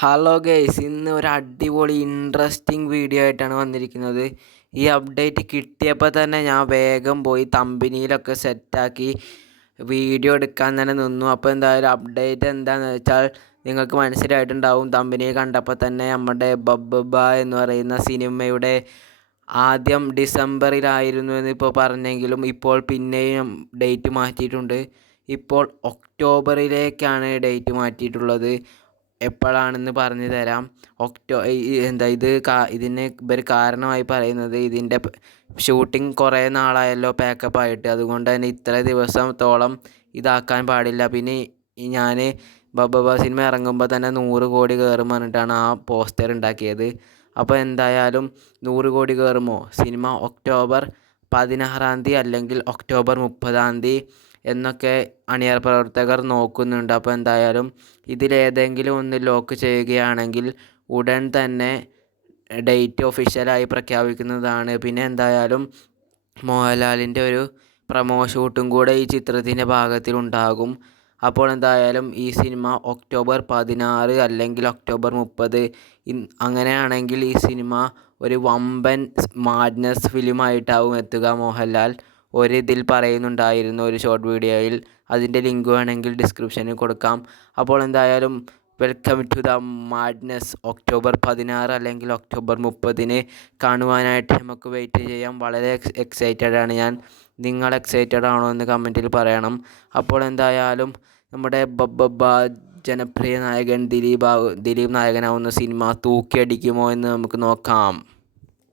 Hello guys ഇന്ന് ഒരു അടിപൊളി ഇൻട്രസ്റ്റിംഗ് വീഡിയോ ആയിട്ടാണ് വന്നിരിക്കുന്നത്. ഈ അപ്ഡേറ്റ് കിട്ടിയപ്പോൾ തന്നെ ഞാൻ വേഗം പോയി തമ്പനിയിലൊക്കെ സെറ്റാക്കി വീഡിയോ എടുക്കാൻ തന്നെ നിന്നു. അപ്പോൾ എന്തായാലും അപ്ഡേറ്റ് എന്താണെന്ന് വെച്ചാൽ നിങ്ങൾക്ക് മനസ്സിലായിട്ടുണ്ടാവും. തമ്പനിയെ കണ്ടപ്പോൾ തന്നെ നമ്മുടെ ബബ്ബ എന്ന് പറയുന്ന സിനിമയുടെ ആദ്യം ഡിസംബറിലായിരുന്നു എന്ന് ഇപ്പോൾ പറഞ്ഞെങ്കിലും ഇപ്പോൾ പിന്നെയും ഡേറ്റ് മാറ്റിയിട്ടുണ്ട്. ഇപ്പോൾ ഒക്ടോബറിലേക്കാണ് ഡേറ്റ് മാറ്റിയിട്ടുള്ളത്. എപ്പോഴാണെന്ന് പറഞ്ഞു തരാം. ഒക്ടോ എന്താ ഇത് ഇതിന് ഇവർ കാരണമായി പറയുന്നത് ഇതിന്റെ ഷൂട്ടിംഗ് കുറേ നാളായല്ലോ പാക്കപ്പ് ആയിട്ട് അതുകൊണ്ട് തന്നെ ഇത്ര ദിവസത്തോളം ഇതാക്കാൻ പാടില്ല. പിന്നെ ഞാൻ ബബബ സിനിമ ഇറങ്ങുമ്പോൾ തന്നെ നൂറ് കോടി കയറും പറഞ്ഞിട്ടാണ് ആ പോസ്റ്റർ ഉണ്ടാക്കിയത്. അപ്പോൾ എന്തായാലും നൂറ് കോടി കയറുമോ? സിനിമ ഒക്ടോബർ പതിനാറാം തീയതി അല്ലെങ്കിൽ ഒക്ടോബർ മുപ്പതാം തീയതി എന്നൊക്കെ അണിയറ പ്രവർത്തകർ നോക്കുന്നുണ്ട്. അപ്പോൾ എന്തായാലും ഇതിലേതെങ്കിലും ഒന്ന് ലോക്ക് ചെയ്യുകയാണെങ്കിൽ ഉടൻ തന്നെ ഡേറ്റ് ഒഫീഷ്യലായി പ്രഖ്യാപിക്കുന്നതാണ്. പിന്നെ എന്തായാലും മോഹൻലാലിന്റെ ഒരു പ്രമോ ഷൂട്ടും കൂടെ ഈ ചിത്രത്തിന്റെ ഭാഗത്തിലുണ്ടാകും അപ്പോൾ എന്തായാലും ഈ സിനിമ ഒക്ടോബർ പതിനാറ് അല്ലെങ്കിൽ ഒക്ടോബർ മുപ്പത് അങ്ങനെയാണെങ്കിൽ ഈ സിനിമ ഒരു വമ്പൻ മാഡ്നസ് ഫിലിമായിട്ടാവും എത്തുക മോഹൻലാൽ. ഒരിതിൽ പറയുന്നുണ്ടായിരുന്നു ഒരു ഷോർട്ട് വീഡിയോയിൽ അതിന്റെ ലിങ്ക് വേണമെങ്കിൽ ഡിസ്ക്രിപ്ഷനിൽ കൊടുക്കാം. അപ്പോൾ എന്തായാലും welcome to the madness October പതിനാറ് അല്ലെങ്കിൽ ഒക്ടോബർ മുപ്പതിന് കാണുവാനായിട്ട് നമുക്ക് വെയിറ്റ് ചെയ്യാം. വളരെ എക്സൈറ്റഡ് ആണ് ഞാൻ. നിങ്ങൾ എക്സൈറ്റഡ് ആണോ എന്ന് കമന്റിൽ പറയണം. അപ്പോൾ എന്തായാലും നമ്മുടെ ബബ്ബ ജനപ്രിയ നായകൻ ദിലീപ് ദിലീപ് നായകനാവുന്ന സിനിമ തൂക്കിയടിക്കുമോ എന്ന് നമുക്ക് നോക്കാം.